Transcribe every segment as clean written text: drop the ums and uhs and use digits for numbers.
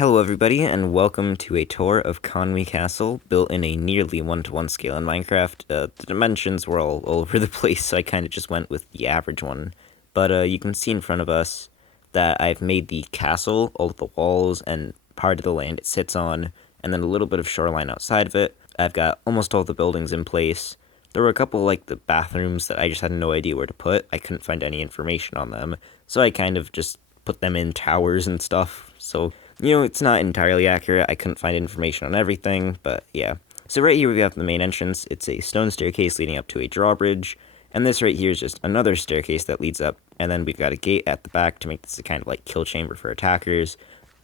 Hello everybody, and welcome to a tour of Conwy Castle, built in a nearly 1-to-1 scale in Minecraft. The dimensions were all over the place, so I kind of just went with the average one. But you can see in front of us that I've made the castle, all of the walls, and part of the land it sits on, and then a little bit of shoreline outside of it. I've got almost all the buildings in place. There were a couple, like, the bathrooms that I just had no idea where to put. I couldn't find any information on them, so I kind of just put them in towers and stuff, so it's not entirely accurate. I couldn't find information on everything, but yeah. So right here we have the main entrance. It's a stone staircase leading up to a drawbridge, and this right here is just another staircase that leads up, and then we've got a gate at the back to make this a kind of like kill chamber for attackers.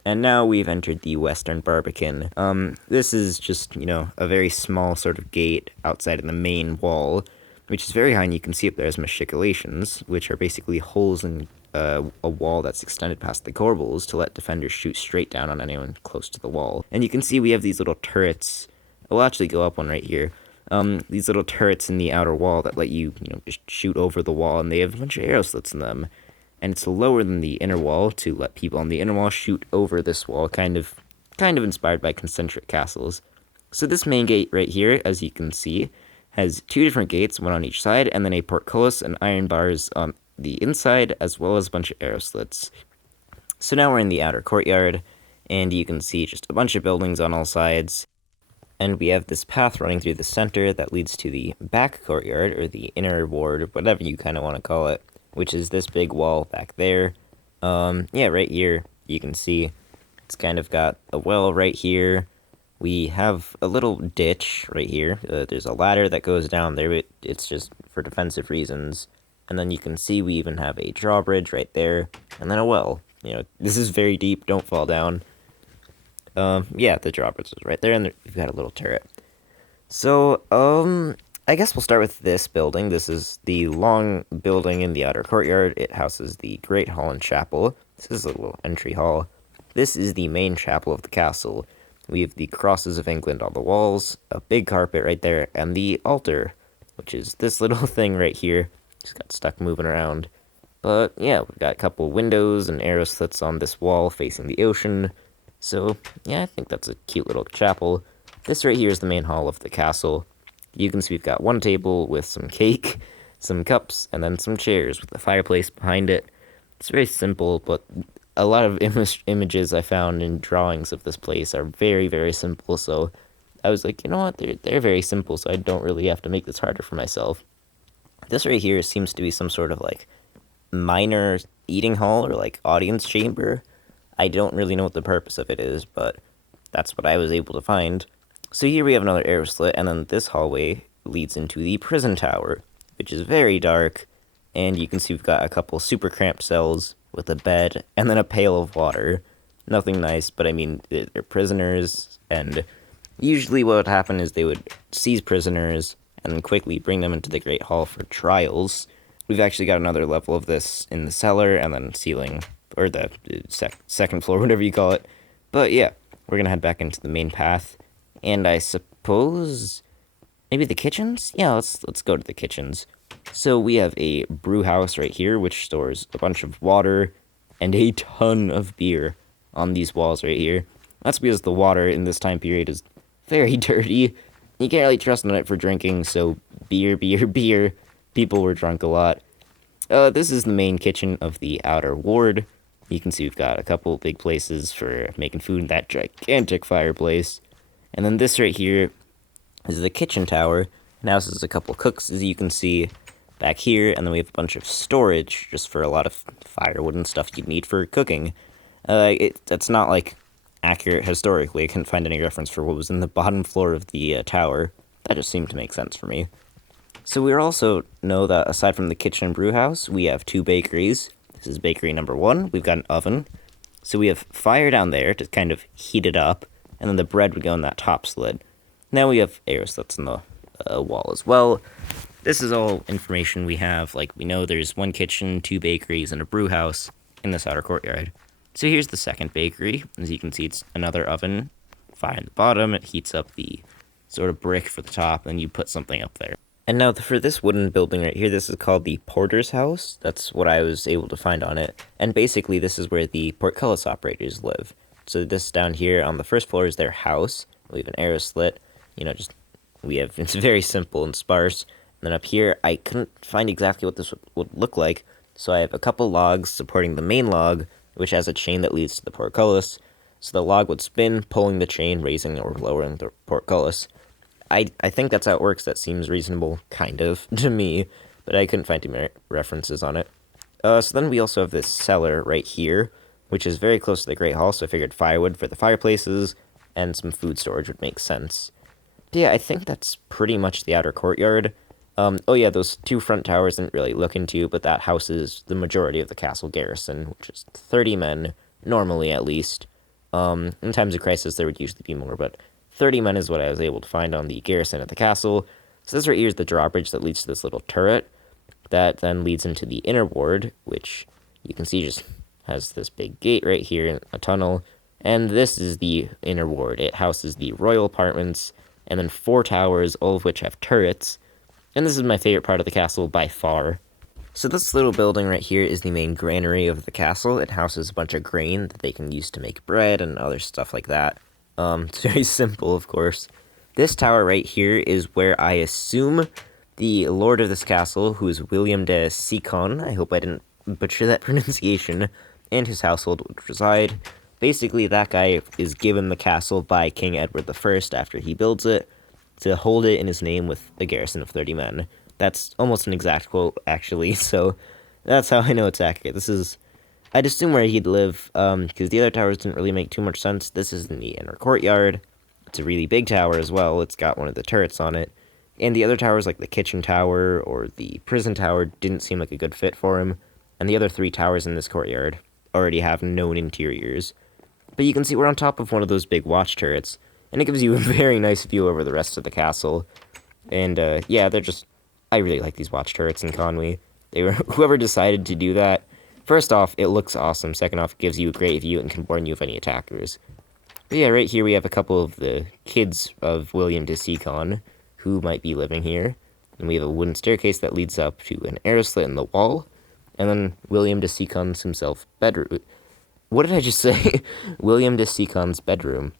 And now we've entered the Western Barbican. This is just, a very small sort of gate outside of the main wall, which is very high, and you can see up there as machicolations, which are basically holes in a wall that's extended past the corbels to let defenders shoot straight down on anyone close to the wall. And you can see we have these little turrets. We'll actually go up one right here. These little turrets in the outer wall that let you, just shoot over the wall, and they have a bunch of arrow slits in them. And it's lower than the inner wall to let people on the inner wall shoot over this wall, kind of inspired by concentric castles. So this main gate right here, as you can see, has two different gates, one on each side, and then a portcullis and iron bars on the inside, as well as a bunch of arrow slits. So now we're in the outer courtyard, and you can see just a bunch of buildings on all sides. And we have this path running through the center that leads to the back courtyard, or the inner ward, whatever you kind of want to call it, which is this big wall back there. Right here, you can see it's kind of got a well right here. We have a little ditch right here. There's a ladder that goes down there, but it's just for defensive reasons. And then you can see we even have a drawbridge right there, and then a well. This is very deep, don't fall down. The drawbridge is right there, and we've got a little turret. So, I guess we'll start with this building. This is the long building in the outer courtyard. It houses the Great Hall and Chapel. This is a little entry hall. This is the main chapel of the castle. We have the crosses of England on the walls, a big carpet right there, and the altar, which is this little thing right here. Just got stuck moving around. But yeah, we've got a couple windows and arrow slits on this wall facing the ocean. So yeah, I think that's a cute little chapel. This right here is the main hall of the castle. You can see we've got one table with some cake, some cups, and then some chairs with a fireplace behind it. It's very simple, but a lot of images I found in drawings of this place are very, very simple. So I was like, you know what, they're very simple, so I don't really have to make this harder for myself. This right here seems to be some sort of like minor eating hall or like audience chamber. I don't really know what the purpose of it is, but that's what I was able to find. So here we have another arrow slit, and then this hallway leads into the prison tower, which is very dark, and you can see we've got a couple super cramped cells with a bed and then a pail of water. Nothing nice, but I mean, they're prisoners, and usually what would happen is they would seize prisoners and then quickly bring them into the Great Hall for trials. We've actually got another level of this in the cellar, and then ceiling, or the second floor, whatever you call it. But yeah, we're gonna head back into the main path, and I suppose maybe the kitchens? Yeah, let's go to the kitchens. So we have a brew house right here, which stores a bunch of water and a ton of beer on these walls right here. That's because the water in this time period is very dirty. You can't really trust on it for drinking, so beer, beer, beer. People were drunk a lot. This is the main kitchen of the outer ward. You can see we've got a couple big places for making food in that gigantic fireplace. And then this right here is the kitchen tower. It houses a couple cooks, as you can see back here. And then we have a bunch of storage, just for a lot of firewood and stuff you'd need for cooking. That's not, like, accurate historically. I couldn't find any reference for what was in the bottom floor of the tower. That just seemed to make sense for me. So we also know that aside from the kitchen and brew house, we have two bakeries. This is bakery number 1. We've got an oven. So we have fire down there to kind of heat it up, and then the bread would go in that top slit. Now we have arrow slits in the wall as well. This is all information we have. Like, we know there's one kitchen, 2 bakeries, and a brew house in this outer courtyard. So here's the second bakery. As you can see, it's another oven. Fire in the bottom. It heats up the sort of brick for the top, and you put something up there. And now for this wooden building right here, this is called the porter's house. That's what I was able to find on it. And basically this is where the portcullis operators live. So this down here on the first floor is their house. We have an arrow slit. It's very simple and sparse. And then up here, I couldn't find exactly what this would look like. So I have a couple logs supporting the main log, which has a chain that leads to the portcullis. So the log would spin, pulling the chain, raising or lowering the portcullis. I think that's how it works. That seems reasonable, kind of, to me, but I couldn't find any references on it. So then we also have this cellar right here, which is very close to the Great Hall, so I figured firewood for the fireplaces and some food storage would make sense. But yeah, I think that's pretty much the outer courtyard. Those two front towers didn't really look into, but that houses the majority of the castle garrison, which is 30 men, normally at least. In times of crisis, there would usually be more, but 30 men is what I was able to find on the garrison at the castle. So this right here is the drawbridge that leads to this little turret that then leads into the inner ward, which you can see just has this big gate right here in a tunnel. And this is the inner ward. It houses the royal apartments and then 4 towers, all of which have turrets. And this is my favorite part of the castle by far. So this little building right here is the main granary of the castle. It houses a bunch of grain that they can use to make bread and other stuff like that. It's very simple, of course. This tower right here is where I assume the lord of this castle, who is William de Sicon, I hope I didn't butcher that pronunciation, and his household would reside. Basically, that guy is given the castle by King Edward I after he builds it to hold it in his name with a garrison of 30 men. That's almost an exact quote, actually, so that's how I know it's accurate. I'd assume where he'd live, because the other towers didn't really make too much sense. This is in the inner courtyard. It's a really big tower as well. It's got one of the turrets on it. And the other towers, like the kitchen tower or the prison tower, didn't seem like a good fit for him. And the other 3 towers in this courtyard already have known interiors. But you can see we're on top of one of those big watch turrets, and it gives you a very nice view over the rest of the castle. And, I really like these watch turrets in Conwy. Whoever decided to do that, first off, it looks awesome. Second off, it gives you a great view and can warn you of any attackers. But yeah, right here we have a couple of the kids of William de Sicon who might be living here. And we have a wooden staircase that leads up to an arrow slit in the wall. And then William de Sicon's himself bedroom. What did I just say? William de Sicon's bedroom.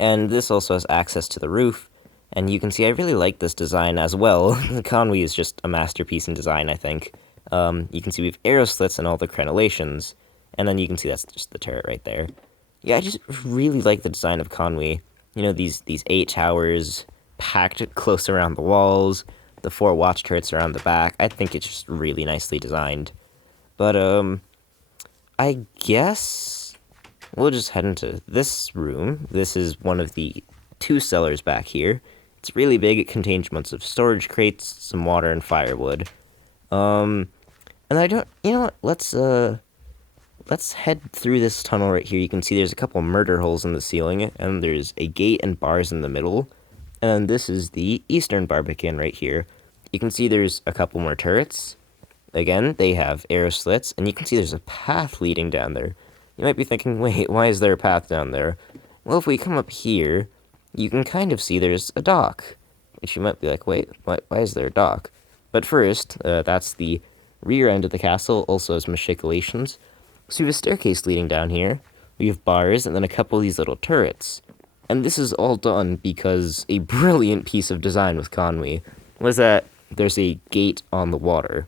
And this also has access to the roof. And you can see I really like this design as well. Conwy is just a masterpiece in design, I think. You can see we have arrow slits and all the crenellations. And then you can see that's just the turret right there. Yeah, I just really like the design of Conwy. You know, these 8 towers packed close around the walls, the 4 watch turrets around the back. I think it's just really nicely designed. But, I guess we'll just head into this room. This is one of the 2 cellars back here. It's really big. It contains months of storage crates, some water, and firewood. And you know what? Let's head through this tunnel right here. You can see there's a couple murder holes in the ceiling, and there's a gate and bars in the middle. And this is the eastern barbican right here. You can see there's a couple more turrets. Again, they have arrow slits, and you can see there's a path leading down there. You might be thinking, wait, why is there a path down there? Well, if we come up here, you can kind of see there's a dock. Which you might be like, wait, why is there a dock? But first, that's the rear end of the castle, also has machicolations. So we have a staircase leading down here. We have bars, and then a couple of these little turrets. And this is all done because a brilliant piece of design with Conwy was that there's a gate on the water.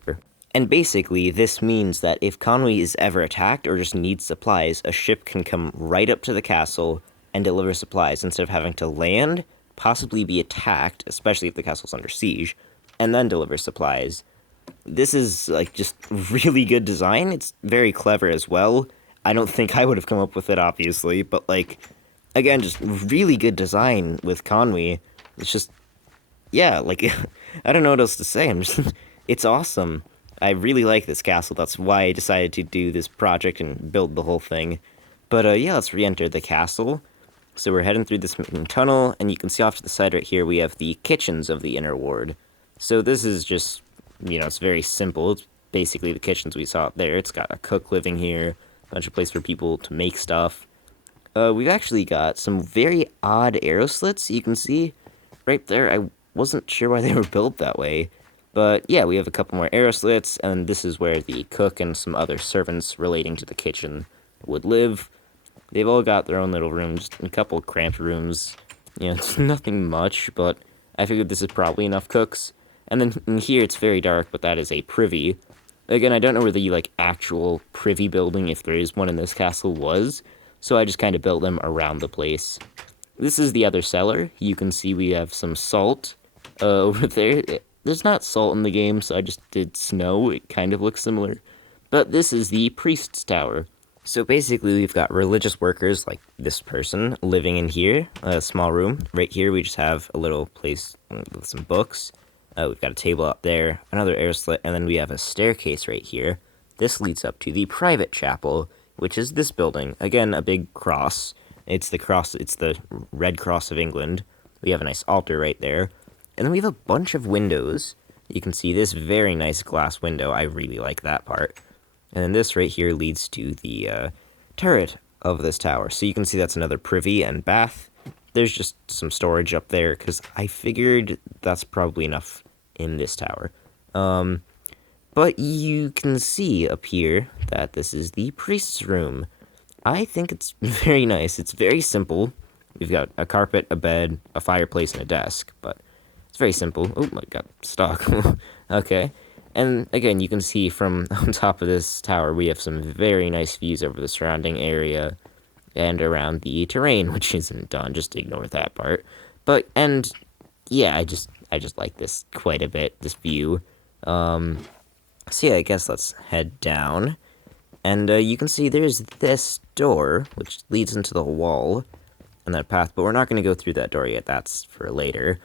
And basically, this means that if Conwy is ever attacked or just needs supplies, a ship can come right up to the castle and deliver supplies instead of having to land, possibly be attacked, especially if the castle's under siege, and then deliver supplies. This is, just really good design. It's very clever as well. I don't think I would have come up with it, obviously, but, again, just really good design with Conwy. It's just, yeah, I don't know what else to say. It's awesome. I really like this castle. That's why I decided to do this project and build the whole thing. But, let's re-enter the castle. So we're heading through this main tunnel, and you can see off to the side right here we have the kitchens of the inner ward. So this is just, it's very simple. It's basically the kitchens we saw up there. It's got a cook living here, a bunch of place for people to make stuff. We've actually got some very odd arrow slits you can see right there. I wasn't sure why they were built that way. But yeah, we have a couple more arrow slits, and this is where the cook and some other servants relating to the kitchen would live. They've all got their own little rooms, a couple cramped rooms. It's nothing much, but I figured this is probably enough cooks. And then in here it's very dark, but that is a privy. Again, I don't know where the actual privy building, if there is one in this castle, was, so I just kind of built them around the place. This is the other cellar. You can see we have some salt over there. There's not salt in the game, so I just did snow. It kind of looks similar. But this is the priest's tower. So basically, we've got religious workers like this person living in here, a small room. Right here, we just have a little place with some books. We've got a table up there, another air slit, and then we have a staircase right here. This leads up to the private chapel, which is this building. Again, a big cross. It's the Red Cross of England. We have a nice altar right there. And then we have a bunch of windows. You can see this very nice glass window. I really like that part. And then this right here leads to the turret of this tower. So you can see that's another privy and bath. There's just some storage up there, because I figured that's probably enough in this tower. But you can see up here that this is the priest's room. I think it's very nice. It's very simple. We've got a carpet, a bed, a fireplace, and a desk, but it's very simple. Oh, I got stuck. Okay. And again, you can see from on top of this tower, we have some very nice views over the surrounding area and around the terrain, which isn't done. Just ignore that part. But, and yeah, I just like this quite a bit, this view. So yeah, I guess let's head down. And you can see there's this door, which leads into the wall and that path, but we're not going to go through that door yet. That's for later.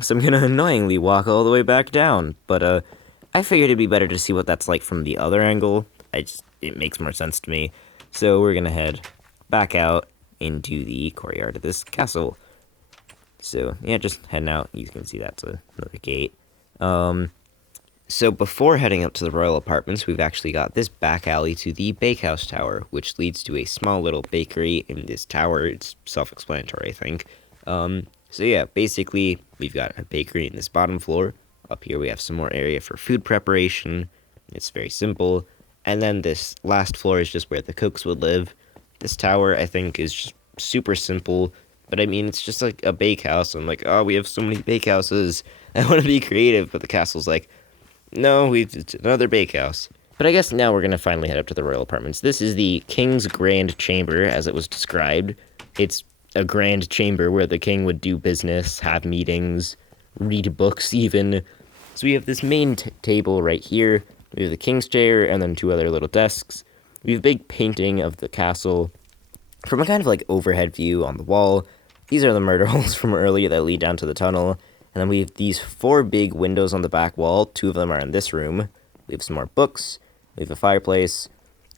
So I'm going to annoyingly walk all the way back down. But I figured it'd be better to see what that's like from the other angle. It makes more sense to me. So we're going to head back out into the courtyard of this castle. So yeah, just heading out. You can see that's another gate. So before heading up to the royal apartments, we've actually got this back alley to the bakehouse tower, which leads to a small little bakery in this tower. It's self-explanatory, I think. So yeah, basically, we've got a bakery in this bottom floor. Up here we have some more area for food preparation. It's very simple. And then this last floor is just where the cooks would live. This tower, I think, is just super simple. But I mean, it's just like a bakehouse. I'm like, oh, we have so many bakehouses. I want to be creative, but the castle's like, no, it's another bakehouse. But I guess now we're going to finally head up to the royal apartments. This is the king's grand chamber, as it was described. It's a grand chamber where the king would do business, have meetings, read books even. So we have this main table right here. We have the king's chair and then two other little desks. We have a big painting of the castle from a kind of like overhead view on the wall. These are the murder holes from earlier that lead down to the tunnel. And then we have these 4 big windows on the back wall. 2 of them are in this room. We have some more books. We have a fireplace.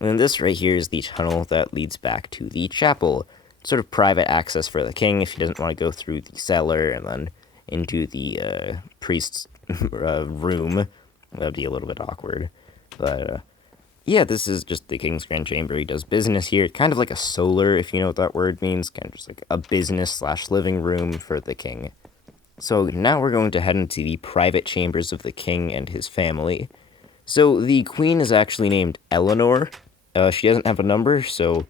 And then this right here is the tunnel that leads back to the chapel. Sort of private access for the king if he doesn't want to go through the cellar and then into the priest's room. That would be a little bit awkward. But yeah, this is just the king's grand chamber. He does business here. Kind of like a solar, if you know what that word means. Kind of just like a business/living room for the king. So now we're going to head into the private chambers of the king and his family. So the queen is actually named Eleanor. She doesn't have a number, so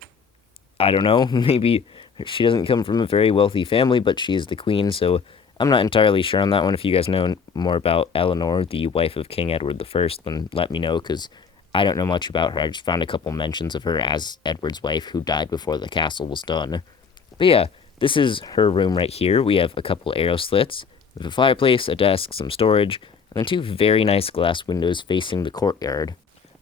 I don't know. Maybe she doesn't come from a very wealthy family, but she is the queen, so I'm not entirely sure on that one. If you guys know more about Eleanor, the wife of King Edward I, then let me know, because I don't know much about her. I just found a couple mentions of her as Edward's wife, who died before the castle was done. But yeah, this is her room right here. We have a couple arrow slits. We have a fireplace, a desk, some storage, and then 2 very nice glass windows facing the courtyard.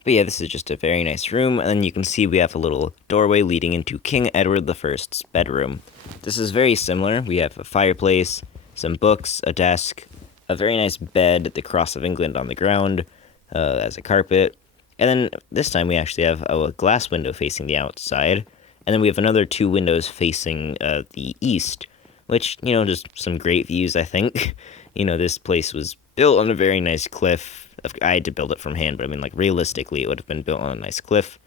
But yeah, this is just a very nice room, and then you can see we have a little doorway leading into King Edward I's bedroom. This is very similar. We have a fireplace, some books, a desk, a very nice bed, the Cross of England on the ground, as a carpet, and then this time we actually have a glass window facing the outside. And then we have another 2 windows facing the east, which, just some great views, I think. This place was built on a very nice cliff. I had to build it from hand, but I mean, like, realistically, it would have been built on a nice cliff.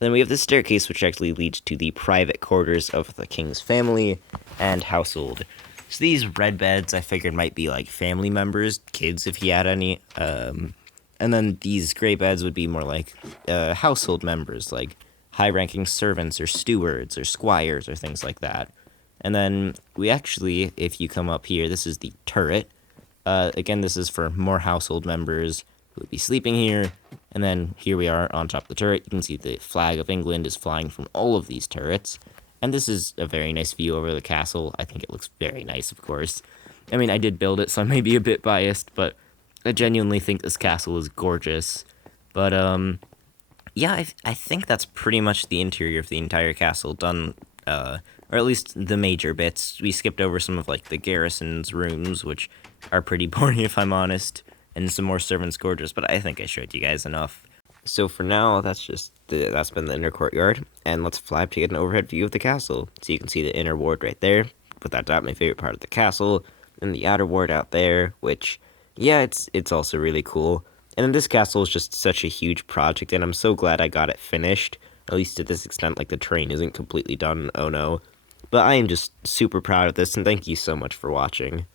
Then we have this staircase, which actually leads to the private quarters of the king's family and household. So these red beds, I figured, might be, like, family members, kids, if he had any. And then these gray beds would be more like household members, like high-ranking servants or stewards or squires or things like that. And then we actually, if you come up here, this is the turret. Again, this is for more household members who would be sleeping here. And then here we are on top of the turret. You can see the flag of England is flying from all of these turrets. And this is a very nice view over the castle. I think it looks very nice, of course. I mean, I did build it, so I may be a bit biased, but I genuinely think this castle is gorgeous. But, yeah, I think that's pretty much the interior of the entire castle done, or at least the major bits. We skipped over some of, like, the garrison's rooms, which are pretty boring if I'm honest, and some more servants' quarters, but I think I showed you guys enough. So for now, that's been the inner courtyard, and let's fly up to get an overhead view of the castle. So you can see the inner ward right there, without doubt my favorite part of the castle, and the outer ward out there, which, yeah, it's also really cool. And then this castle is just such a huge project, and I'm so glad I got it finished, at least to this extent. Like, the train isn't completely done, oh no. But I am just super proud of this, and thank you so much for watching.